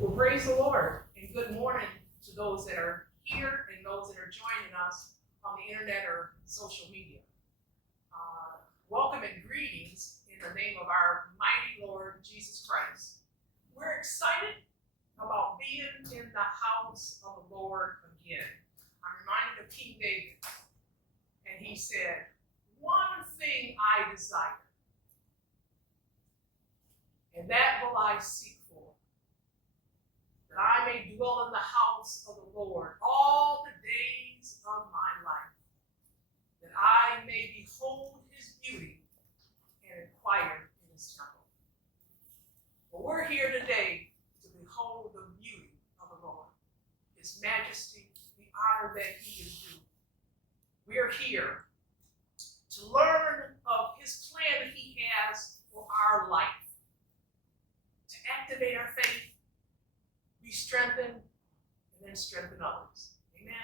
Well, praise the Lord, and good morning to those that are here and those that are joining us on the internet or social media. Welcome and greetings in the name of our mighty Lord Jesus Christ. We're excited about being in the house of the Lord again. I'm reminded of King David, and he said, "One thing I desire, and that will I seek for, that I may dwell in the house of the Lord all the days of my life, that I may behold his beauty and inquire in his temple." Well, we're here today to behold the beauty of the Lord, his majesty, the honor that he is due. We're here to learn of his plan that he has for our life, to activate our faith, be strengthened, and then strengthen others. Amen?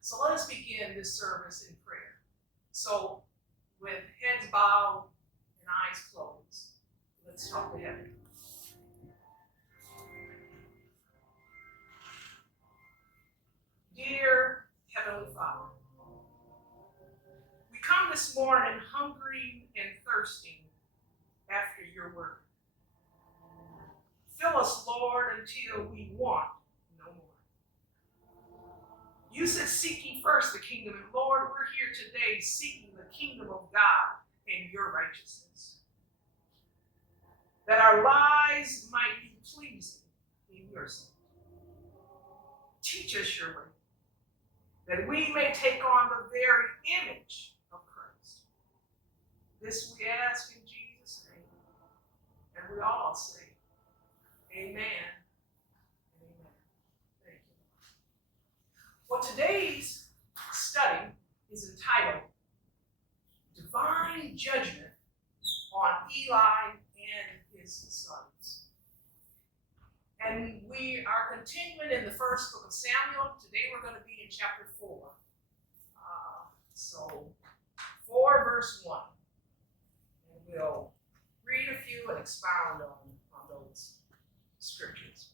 So let us begin this service in prayer. So with heads bowed and eyes closed, let's talk to heaven. Dear Heavenly Father, we come this morning hungry and thirsting after your word. Fill us, Lord, until we want no more. You said, "Seek ye first the kingdom," and Lord, we're here today seeking the kingdom of God and your righteousness, that our lives might be pleasing in your sight. Teach us your way, that we may take on the very image of Christ. This we ask in Jesus' name, and we all say, amen. Amen. Thank you. Well, today's study is entitled Divine Judgment on Eli and His Sons. And we are continuing in the first book of Samuel. Today we're going to be in chapter 4. So 4 verse 1. And we'll read a few and expound on those scriptures.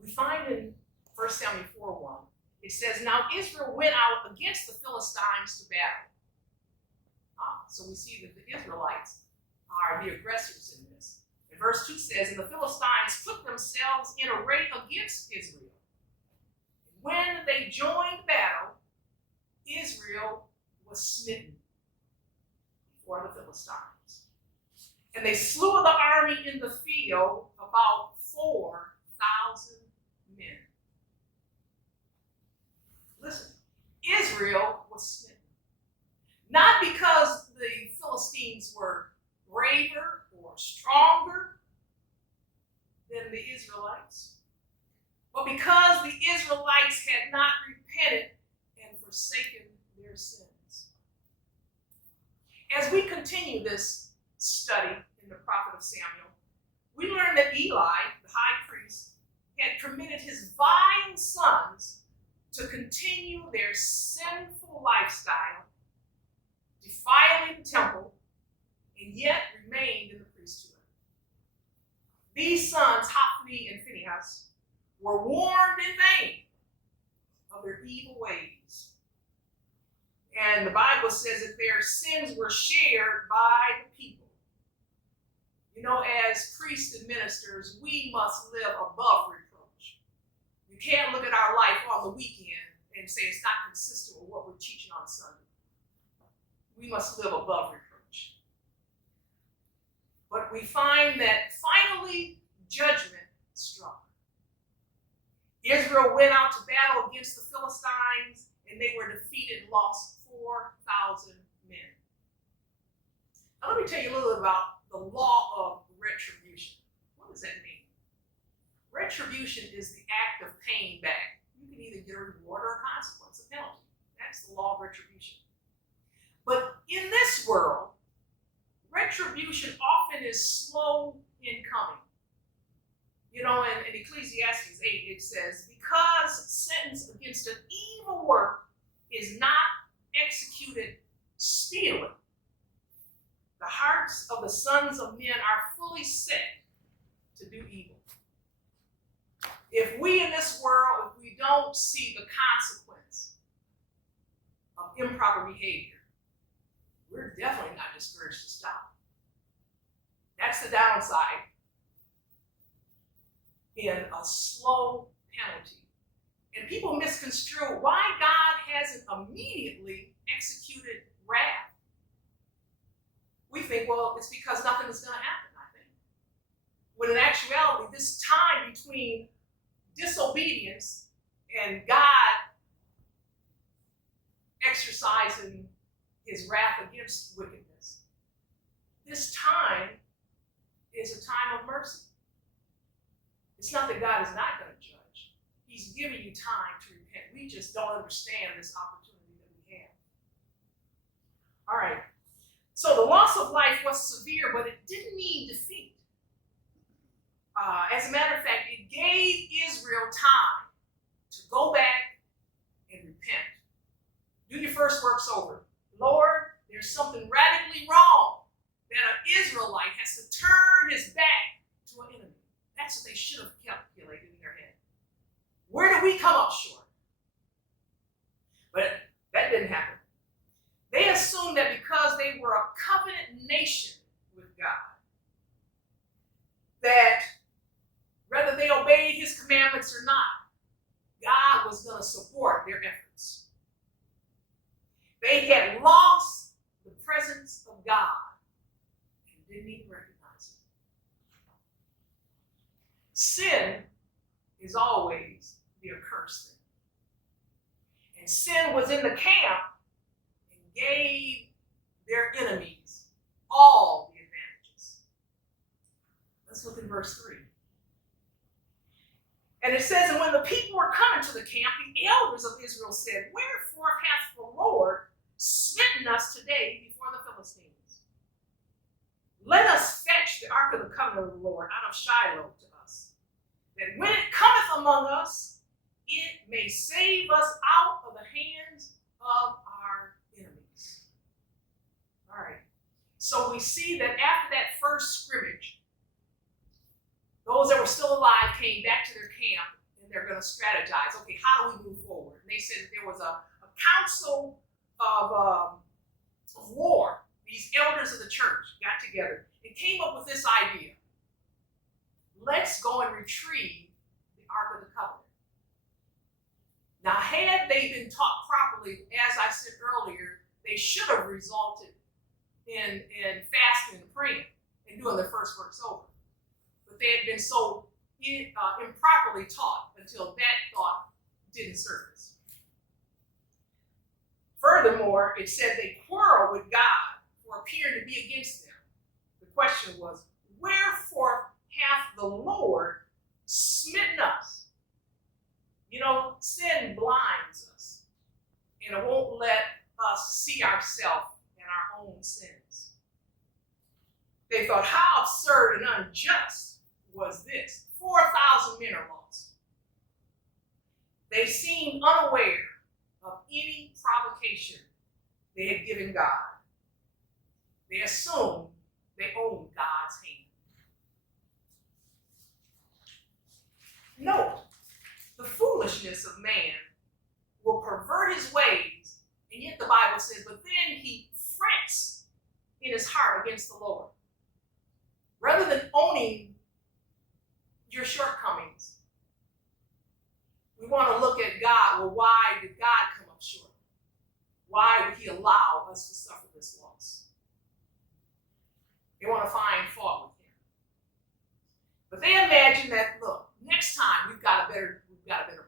We find in 1 Samuel 4:1, it says, "Now Israel went out against the Philistines to battle." So we see that the Israelites are the aggressors in this. And verse 2 says, "And the Philistines put themselves in array against Israel. When they joined battle, Israel was smitten before the Philistines. And they slew the army in the field, about 4,000 men." Listen, Israel was smitten. Not because the Philistines were braver or stronger than the Israelites, but because the Israelites had not repented and forsaken their sins. As we continue this study in the prophet of Samuel, we learn that Eli, the high priest, had permitted his vying sons to continue their sinful lifestyle, defiling the temple, and yet remained in the priesthood. These sons, Hophni and Phinehas, were warned in vain of their evil ways. And the Bible says that their sins were shared by the people. You know, as priests and ministers, we must live above reproach. You can't look at our life on the weekend and say it's not consistent with what we're teaching on Sunday. We must live above reproach. But we find that finally judgment struck. Israel went out to battle against the Philistines, and they were defeated and lost 4,000 men. Now let me tell you a little about the law of retribution. What does that mean? Retribution is the act of paying back. You can either get a reward or a consequence, a penalty. That's the law of retribution. But in this world, retribution often is slow in coming. You know, in Ecclesiastes 8, it says, "Because sentence against an evil work is not executed speedily, the hearts of the sons of men are fully set to do evil." If we in this world, if we don't see the consequence of improper behavior, we're definitely not discouraged to stop. That's the downside in a slow penalty. And people misconstrue why God hasn't immediately executed wrath. We think, well, it's because nothing is going to happen, I think. When in actuality, this time between disobedience and God exercising his wrath against wickedness, this time is a time of mercy. It's not that God is not going to judge. He's giving you time to repent. We just don't understand this opportunity that we have. All right. So the loss of life was severe, but it didn't mean defeat. As a matter of fact, it gave Israel time to go back and repent. Do your first works over. Lord, there's something radically wrong that an Israelite has to turn his back to an enemy. That's what they should have calculated in their head. Where did we come up short? But that didn't happen. They assumed that because they were a covenant nation with God, that whether they obeyed his commandments or not, God was going to support their efforts. They had lost the presence of God and didn't even recognize it. Sin is always the accursed thing. And sin was in the camp and gave their enemies all the advantages. Let's look at verse 3. And it says, and when the people were coming to the camp, the elders of Israel said, wherefore hath the Lord smitten us today before the Philistines? Let us fetch the ark of the covenant of the Lord out of Shiloh to us, that when it cometh among us, it may save us out of the hands of our enemies. All right. So we see that after that first scrimmage, those that were still alive came back to their camp and they're going to strategize. Okay, how do we move forward? And they said that there was a council of war. These elders of the church got together and came up with this idea. Let's go and retrieve the Ark of the Covenant. Now, had they been taught properly, as I said earlier, they should have resulted in fasting and praying and doing their first works over. But they had been so improperly taught until that thought didn't surface. Furthermore, it said they quarreled with God for appearing to be against them. The question was, wherefore hath the Lord smitten us? You know, sin blinds us, and it won't let us see ourselves and our own sins. They thought, how absurd and unjust was this? 4,000 men are lost. They seemed unaware of any provocation they had given God. They assumed they owed God's hand. Note, the foolishness of man will pervert his ways, and yet the Bible says, but then he frets in his heart against the Lord. Rather than owning your shortcomings, we want to look at God. Well, why did God come up short? Why would he allow us to suffer this loss? They want to find fault with him. But they imagine that, look, next time we've got a better plan.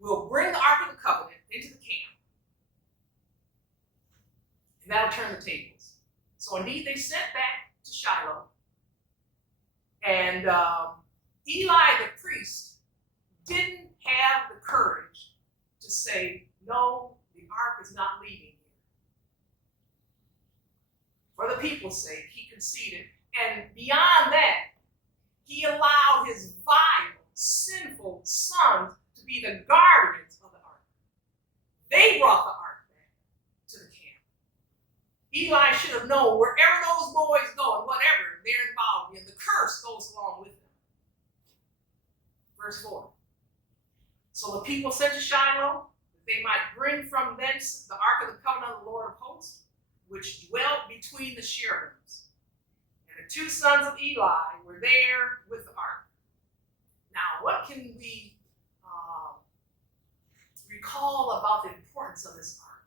We'll bring the Ark of the Covenant into the camp, and that'll turn the tables. So indeed, they sent back to Shiloh, and Eli the priest didn't have the courage to say, no, the ark is not leaving here. For the people's sake, he conceded. And beyond that, he allowed his vile, sinful sons to be the guardians of the ark. They brought the ark back to the camp. Eli should have known wherever those boys go and whatever they're involved in, the curse goes along with them. Verse 4. people sent to Shiloh, that they might bring from thence the ark of the covenant of the Lord of hosts, which dwelt between the cherubims. And the two sons of Eli were there with the ark. Now, what can we recall about the importance of this ark?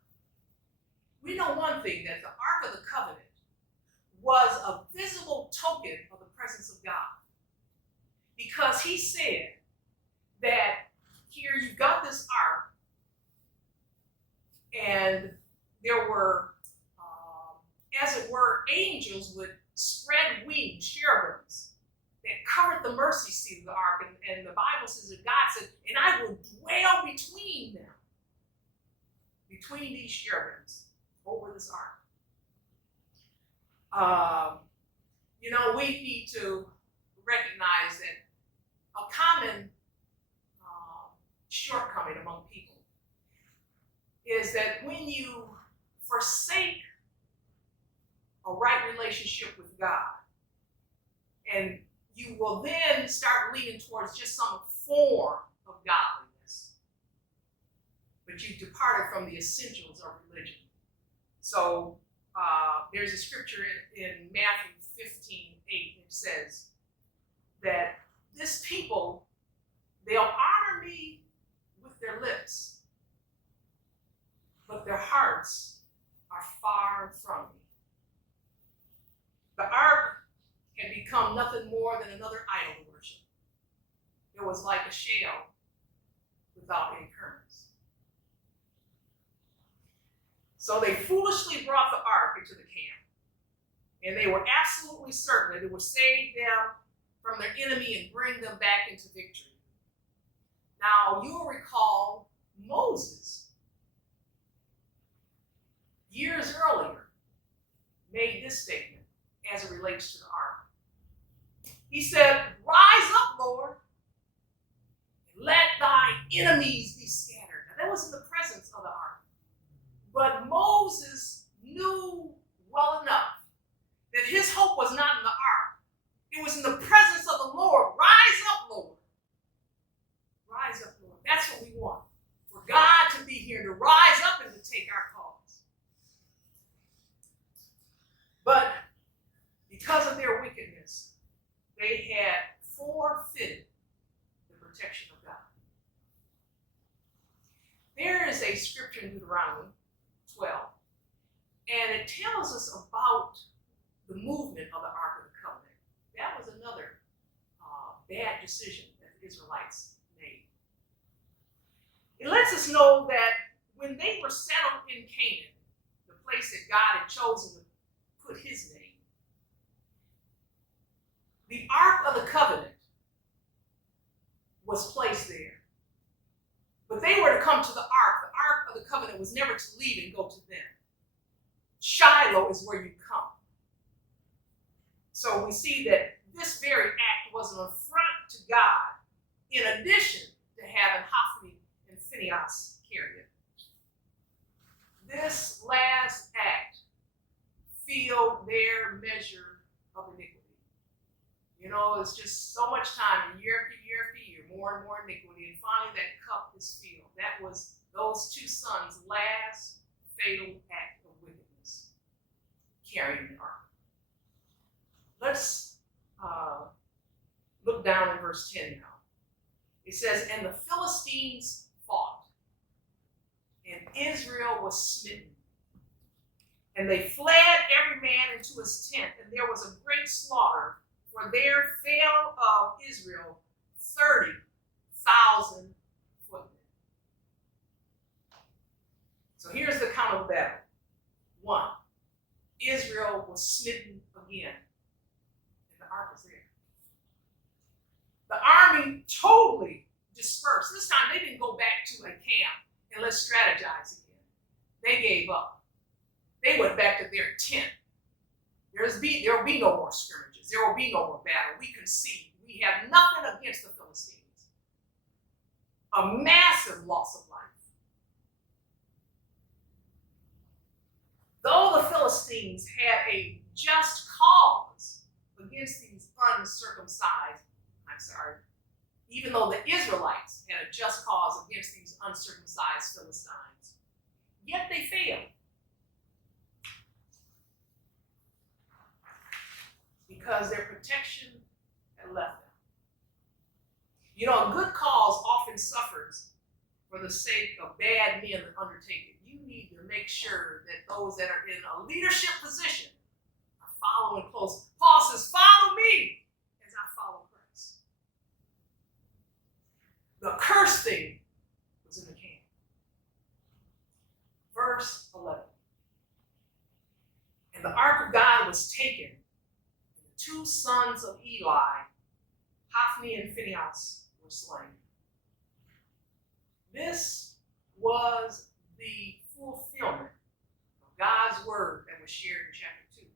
We know one thing, that the ark of the covenant was a visible token of the presence of God. Because he said that here you've got this ark, and there were, as it were, angels with spread wings, cherubims, that covered the mercy seat of the ark. And the Bible says that God said, and I will dwell between them, between these cherubims, over this ark. We need to recognize that a common shortcoming among people is that when you forsake a right relationship with God, and you will then start leaning towards just some form of godliness, but you've departed from the essentials of religion. So there's a scripture in Matthew 15:8 that says that this people, they'll honor me with their lips, but their hearts are far from me. The ark had become nothing more than another idol worship. It was like a shell without any kernels. So they foolishly brought the ark into the camp, and they were absolutely certain that it would save them from their enemy and bring them back into victory. Now, you'll recall Moses, years earlier, made this statement as it relates to the ark. He said, "Rise up, Lord, and let thy enemies be scattered." Now, that was in the presence of the ark. But Moses knew well enough that his hope was not in the ark. It was in the presence of the Lord. Rise up, Lord. Rise up, Lord. That's what we want. For God to be here, to rise up and to take our cause. But because of their wickedness, they had forfeited the protection of God. There is a scripture in Deuteronomy 12, and it tells us about the movement of the Ark of the Covenant. That was another bad decision that the Israelites made. It lets us know that when they were settled in Canaan, the place that God had chosen to put his name, the Ark of the Covenant was placed there. But they were to come to the Ark. The Ark of the Covenant was never to leave and go to them. Shiloh is where you come. So we see that this very act was an affront to God, in addition to having Hophni and Phinehas carry it. This last act filled their measure of iniquity. It's just so much time, year after year after year, more and more iniquity, and finally that cup is filled. That was those two sons' last fatal act of wickedness, carrying the ark. Let's look down in verse 10 now. It says, "And the Philistines fought, and Israel was smitten. And they fled every man into his tent, and there was a great slaughter, for there fell of Israel 30,000 footmen." So here's the count of battle. 1, Israel was smitten again, and the ark was there. The army totally dispersed. This time they didn't go back to a camp and let's strategize again. They gave up. They went back to their tent. There will be no more scrimmages. There will be no more battle. We concede. We have nothing against the Philistines. A massive loss of life. Though the Philistines had a just cause against these even though the Israelites had a just cause against these uncircumcised Philistines. Yet they failed. Because their protection had left them. You know, a good cause often suffers for the sake of bad men that undertake it. You need to make sure that those that are in a leadership position are following close. Paul says, follow me as I follow Christ. The cursed thing was in the camp. Verse 11. And the ark of God was taken, and the two sons of Eli, Hophni and Phinehas, were slain. This was the fulfillment of God's word that was shared in chapter 2.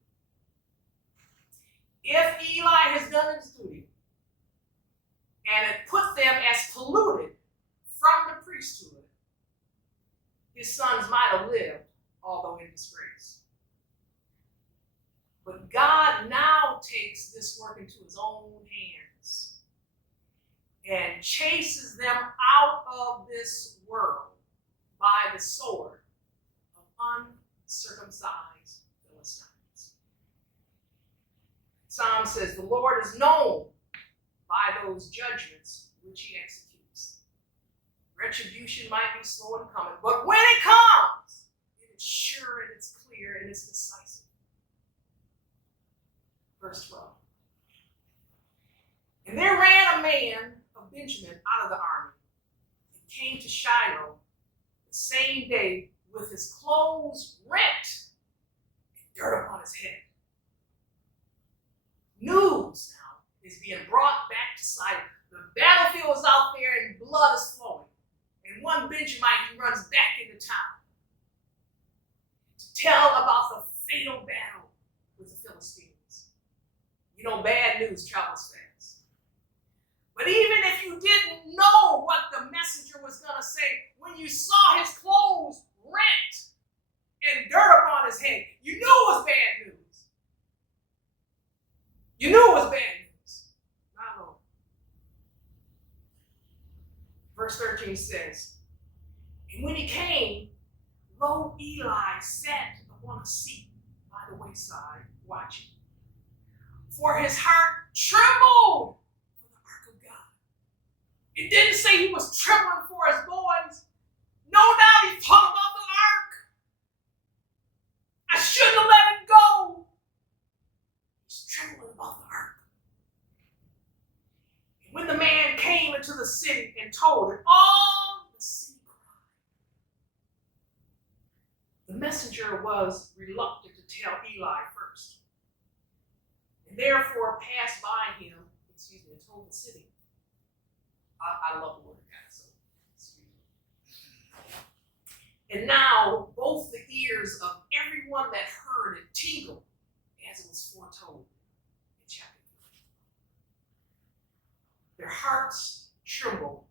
If Eli has done his duty and it put them as polluted from the priesthood, his sons might have lived, although in disgrace. But God now takes this work into his own hands and chases them out of this world by the sword of uncircumcised Philistines. Psalm says, the Lord is known by those judgments which he executes. Retribution might be slow in coming, but when it comes, it is sure and it's clear and it's decisive. Verse 12. And there ran a man of Benjamin out of the army and came to Shiloh the same day with his clothes rent and dirt upon his head. News now is being brought back to Shiloh. The battlefield is out there and blood is flowing. And one Benjamite, he runs back into town to tell about the fatal battle with the Philistines. You know, bad news travels fast. But even if you didn't know what the messenger was going to say, when you saw his clothes rent and dirt upon his head, you knew it was bad news. You knew it was bad news. Not alone. Verse 13 says, and when he came, lo, Eli sat upon a seat by the wayside, watching. For his heart trembled for the ark of God. It didn't say he was trembling for his boys. No doubt he thought about the ark. I shouldn't have let it go. He's trembling about the ark. And when the man came into the city and told it, all the city cried. The messenger was reluctant to tell Eli first. And therefore passed by him, and told the city. I love the word of God, so excuse me. And now both the ears of everyone that heard it tingled as it was foretold in chapter 3. Their hearts trembled,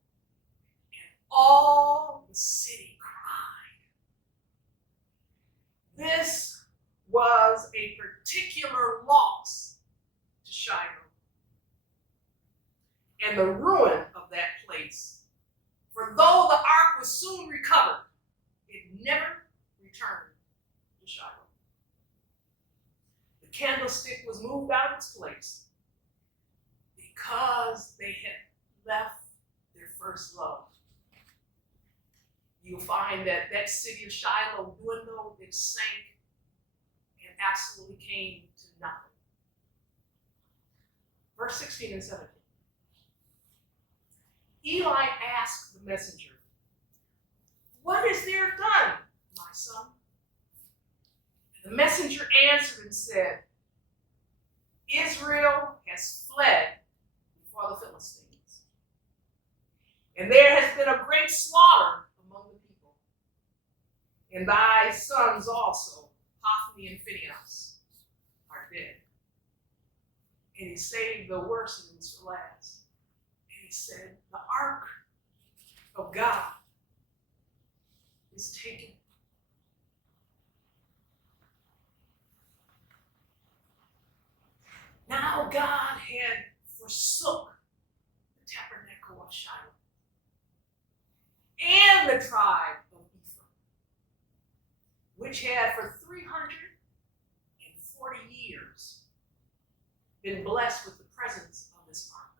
and all the city cried. This was a particular loss to Shiloh, and the ruin of that place. For though the ark was soon recovered, it never returned to Shiloh. The candlestick was moved out of its place because they had left their first love. You'll find that that city of Shiloh dwindled, it sank, and absolutely came to nothing. Verse 16 and 17. Eli asked the messenger, what is there done, my son? And the messenger answered and said, Israel has fled before the Philistines, and there has been a great slaughter among the people. And thy sons also, Hophni and Phinehas, are dead. And he saved the worst news for last. And he said, the ark of God is taken. Now God had forsook the tabernacle which had for 340 years been blessed with the presence of this ark.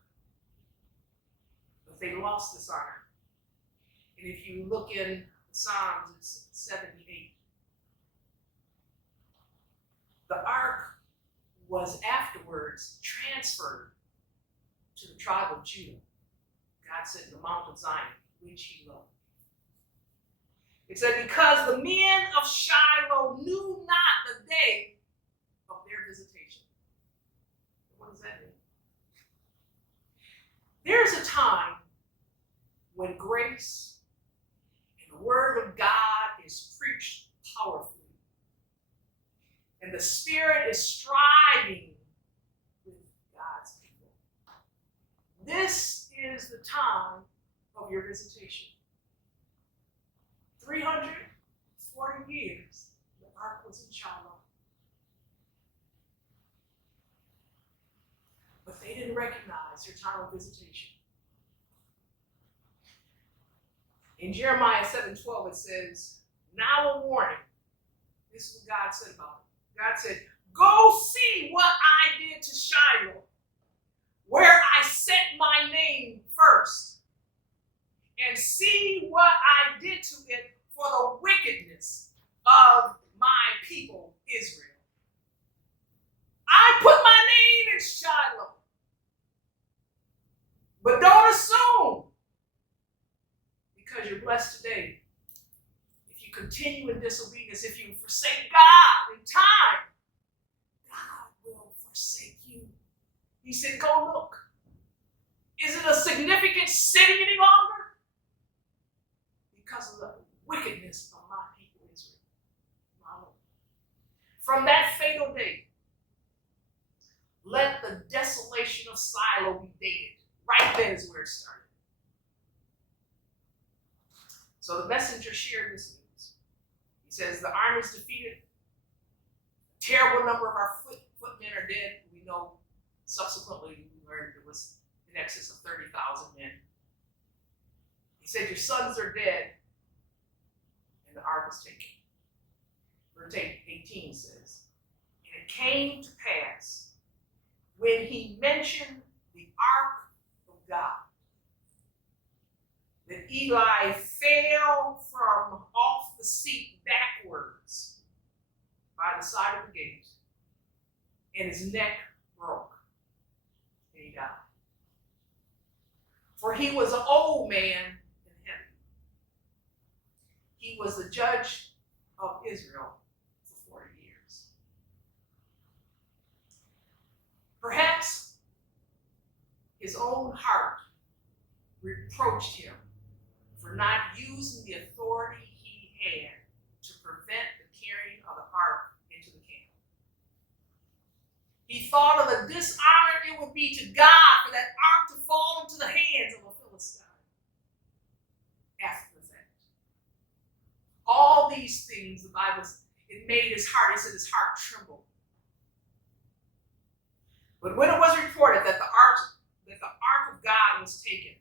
But they lost this honor. And if you look in Psalms, it's 78. The ark was afterwards transferred to the tribe of Judah. God said, the Mount of Zion, which he loved. It said, because the men of Shiloh knew not the day of their visitation. What does that mean? There's a time when grace and the word of God is preached powerfully. And the Spirit is striving with God's people. This is the time of your visitation. 340 years, the ark was in Shiloh. But they didn't recognize their time of visitation. In Jeremiah 7:12, it says, now a warning. This is what God said about it. God said, go see what I did to Shiloh, where I set my name first, and see what I did to it for the wickedness of my people Israel. I put my name in Shiloh. But don't assume, because you're blessed today, if you continue in disobedience, if you forsake God in time, God will forsake you. He said, go look. Is it a significant city any longer? Because of the wickedness of my people Israel. No. From that fatal day, let the desolation of Shiloh be dated. Right then is where it started. So the messenger shared this news. He says, the army is defeated. A terrible number of our footmen are dead. We know subsequently we learned there was in excess of 30,000 men. He said, your sons are dead. And the ark was taken. Verse 18 says, and it came to pass when he mentioned the ark of God, that Eli fell from off the seat backwards by the side of the gate, and his neck broke, and he died. For he was an old man and heavy. He was the judge of Israel for 40 years. Perhaps his own heart reproached him for not using the authority he had to prevent the carrying of the ark into the camp. He thought of the dishonor it would be to God for that ark to fall into the hands of a Philistine after the fact. All these things, the Bible, it made his heart, it said his heart trembled. But when it was reported that the ark of God was taken,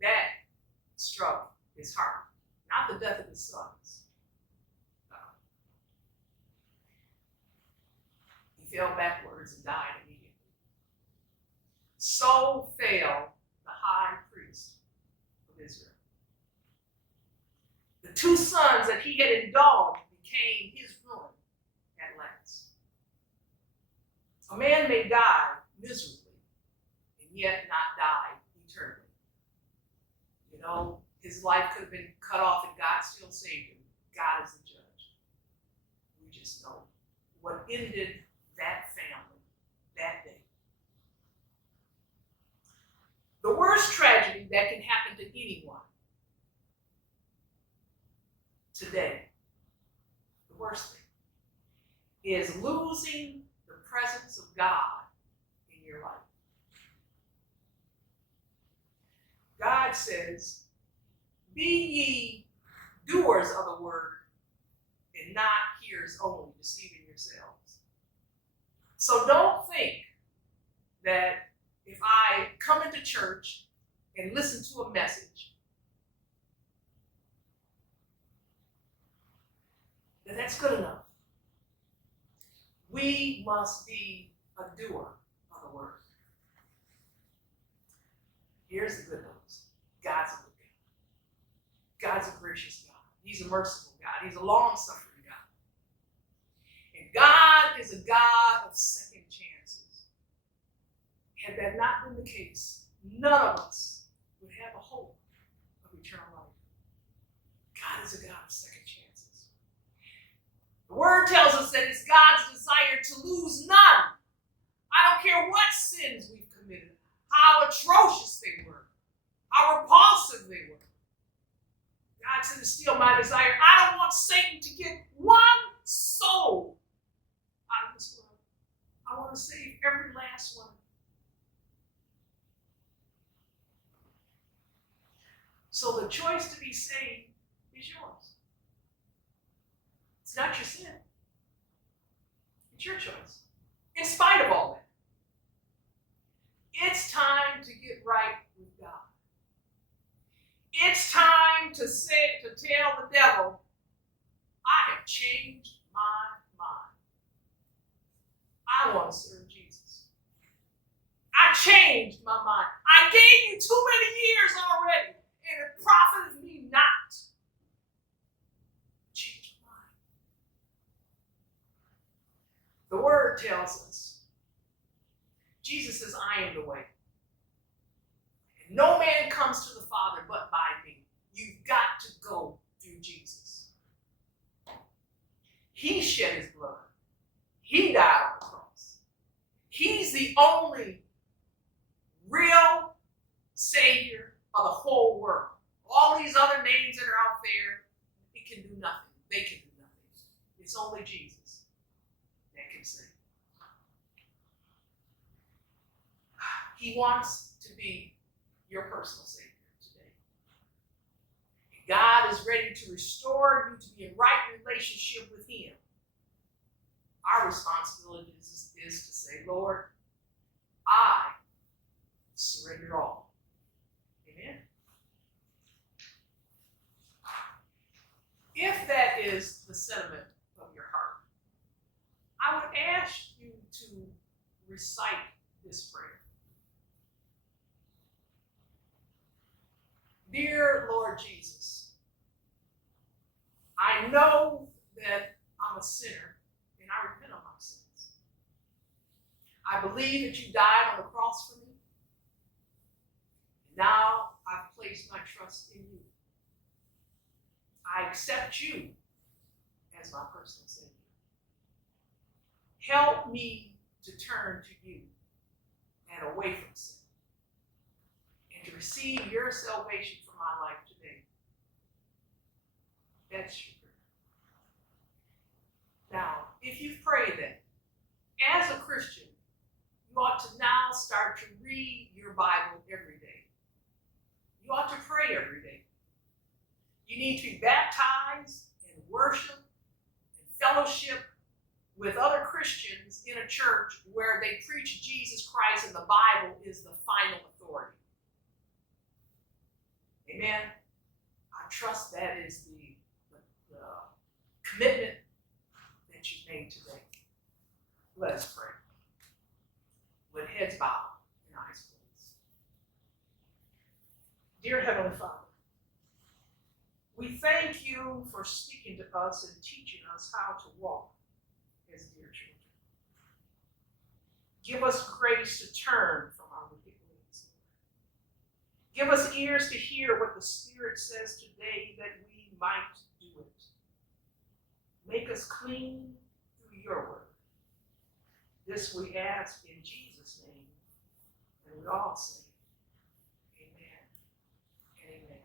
that struck his heart, not the death of his sons. He fell backwards and died immediately. So fell the high priest of Israel. The two sons that he had indulged became his ruin at last. A man may die miserably and yet not die eternally. You know, his life could have been cut off and God still saved him. God is the judge. We just know what ended that family that day. The worst tragedy that can happen to anyone today, the worst thing, is losing the presence of God in your life. God says, be ye doers of the word and not hearers only, deceiving yourselves. So don't think that if I come into church and listen to a message, And that's good enough. We must be a doer of the word. Here's the good news. God's a good God. God's a gracious God. He's a merciful God. He's a long-suffering God. And God is a God of second chances. Had that not been the case, none of us would have a hope of eternal life. God is a God of second chances. The word tells us that it's God's desire to lose none. I don't care what sins we've committed, how atrocious they were, how repulsive they were. God said, it's still my desire. I don't want Satan to get one soul out of this world. I want to save every last one. So the choice to be saved is yours. It's not your sin. It's your choice. In spite of all that. It's time to get right with God. It's time to tell the devil, I have changed my mind. I want to serve Jesus. I changed my mind. I gave you too many years already, and it profited me not. Change my mind. The word tells us, Jesus says, I am the way. And no man comes to the Father but by me. You've got to go through Jesus. He shed his blood. He died on the cross. He's the only real Savior of the whole world. All these other names that are out there, it can do nothing. They can do nothing. It's only Jesus that can save. He wants to be your personal Savior today. God is ready to restore you to be in right relationship with him. Our responsibility is to say, Lord, I surrender all. Amen. If that is the sentiment of your heart, I would ask you to recite this prayer. Dear Lord Jesus, I know that I'm a sinner and I repent of my sins. I believe that you died on the cross for me. Now I've placed my trust in you. I accept you as my personal Savior. Help me to turn to you and away from sin and to receive your salvation for my life today. That's your prayer. Now, if you've prayed that, as a Christian, you ought to now start to read your Bible every day. You ought to pray every day. You need to be baptized and worship and fellowship with other Christians in a church where they preach Jesus Christ and the Bible is the final authority. Amen. I trust that is the commitment that you've made today. Let us pray. With heads bowed and eyes closed. Dear Heavenly Father, we thank you for speaking to us and teaching us how to walk as dear children. Give us grace to turn from our wicked ways. Give us ears to hear what the Spirit says today that we might do it. Make us clean through your word. This we ask in Jesus' name, and we all say, amen and amen.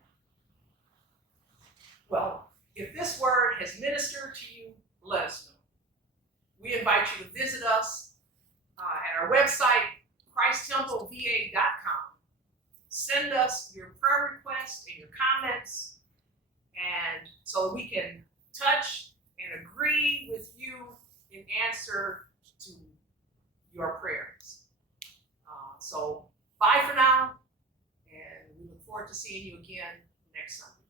Well, if this word has ministered to you, let us know. We invite you to visit us at our website, ChristTempleVA.com. Send us your prayer requests and your comments, and so we can touch and agree with you in answer to your prayers. So bye for now, and we look forward to seeing you again next Sunday.